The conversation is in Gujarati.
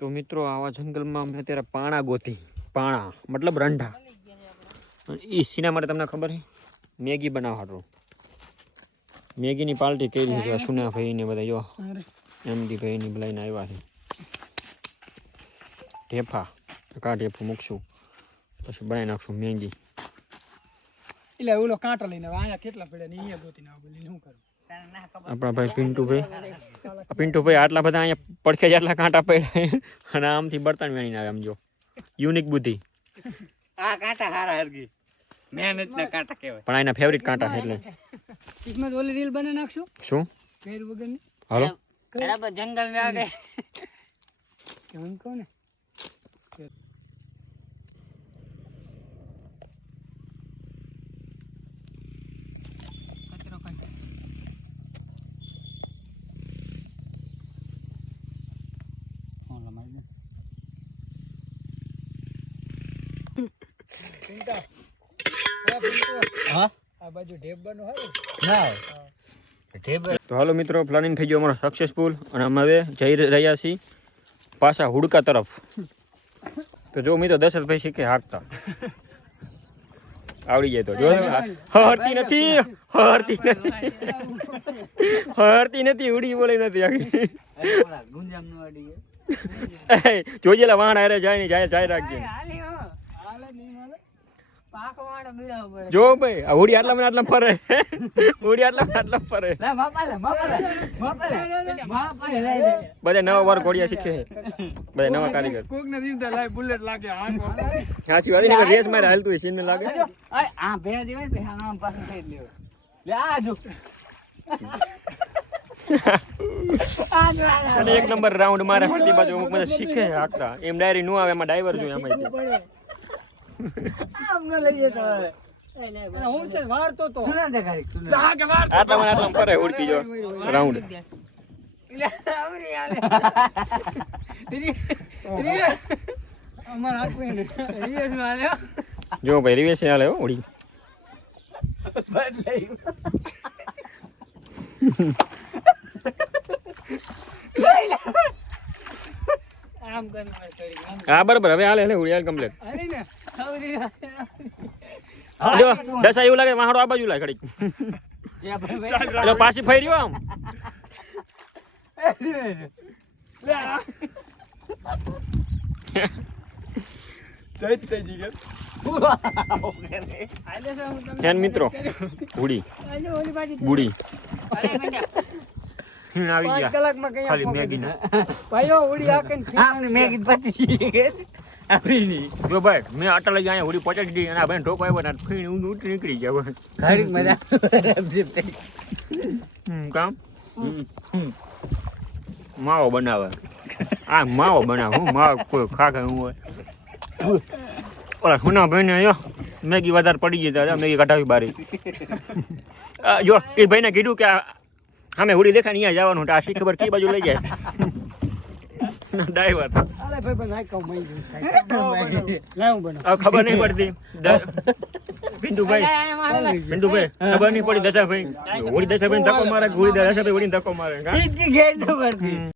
તો મિત્રો આવા જંગલમાં અમે અત્યારે પાણા ગોતી. પાણા મતલબ રંઢા. એ સીના માટે તમને ખબર છે? મેગી બનાવવા હાટું મેગીની પાર્ટી કરી છે સુના ભાઈ ને બધા જો. એમડી ભાઈ ની બોલાવીને આવ્યા છે. ઢેફા. કા ઢેફું મૂકશું? પછી બનાવી નાખશું મેગી. એટલે ઓલો કાંટા લઈને આવે આયા કેટલા પડ્યા ને અહીંયા ગોતીને આવું શું કરું આપણા ભાઈ પિન્ટુભાઈ. પિન્ટુભાઈ આટલા બધા અહીંયા પડખે જેટલા કાંટા પડ્યા અને આમથી બળતણ વેણીને આવે આમ જો. યુનિક બુદ્ધિ. આ કાંટા હારા હરગી મહેનતના કાંટા કહેવાય. પણ આના ફેવરિટ કાંટા એટલે. કિસ્મત ઓલી રીલ બને નાખશું? શું? પેર વગરની? હાલો. બરાબર જંગલ મે આ ગયે કોણ કોને પિન્ટા. હા, પિંટા હા આ બાજુ ઢેબ બનો હારું ના તો હાલો મિત્રો પ્લાનિંગ થઈ ગયો અમારો સક્સેસફુલ અને અમે હવે જઈ રહ્યા છીએ પાછા હુડકા તરફ. તો જો મિત્રો દશરથભાઈ શીખે હાંકતા. આવડી જાય તો. જો હરતી નથી. હરતી નથી. હરતી નથી ઉડી બોલે નથી આગળ. ગુંજામ નો અડી ગયો જોજેલા વાણ હારે જાય નહીં જાય જાય રાખજે. નહીં જો ભાઈ આ ઉડી આટલા મને આટલા ફરે. હોડી આટલા મને આટલા ફરે. લે બધા નવા વાર ઘોડિયા શીખે છે. બધા નવા કારીગર. કોક ને લાય બુલેટ લાગે સાચી વાત છે રેસ મારે હાલતું હોય સીન લાગે. આ બે દિવસ પછી આમ પાછું થઈ લેવો લે જો. આ અને એક નંબર રાઉન્ડ મારે ફરતી બાજુ અમુક બધા શીખે હાકતા એમ ડાયરી નું આવે એમાં ડાઈવર જોઈએ એમાં આમ લઈએ તમારે હું છે વાળતો તો. સુના દેખાડી આ કે આટલા મને આટલા ફરે ઉડતી જો. રાઉન્ડ જો ભાઈ રિવેશ હાલે હો ઉડી બદલાઈ આમ કરી માર કરી આમ હા બરાબર. હવે હાલે હાલ કમ્પ્લીટ જો દશા એવું લાગે વાહડો આ બાજુ લાગે ઘડીક. યા પાછી ફરી રહ્યો આમ. આલે છે હું તમને ફેન મિત્રો આલે બુડી પાંચ આવી ગયા. કલાકમાં કઈ ખાલી મેગી ના ભાઈઓ ઉડી આકન આમને મેગી પતી આપણી જો ભાઈ મેં આટલા અહીંયા ઉડી પહોંચાડી દીધી અને ભાઈ ઢોકો આવ્યો ને ફીણ નીકળી ગયા ઘડી મજા હમ, કામ? માવો બનાવે. આ માવો બનાવે હું માવો કોઈ ખા ખા હું હોય. ઓલા હુના ભાઈને જો મેગી વધારે પડી ગઈ મેગી કઢાવી બારી. આ જો એ ભાઈને કીધું કે આ સામે હોડી દેખાય અહીંયા જવાનું આ શી ખબર કઈ બાજુ લઈ જાય? ડ્રાઈવર આલે ભાઈ પણ નાખ મઈ ગયું બનો હવે ખબર નહીં પડતી. બિંદુભાઈ ખબર નહીં પડી ધક્કો મારે હોળી દશાભાઈ હોળી ધક્કો મારે કાં? ઈટકી ગેટ ન કરતી હમ.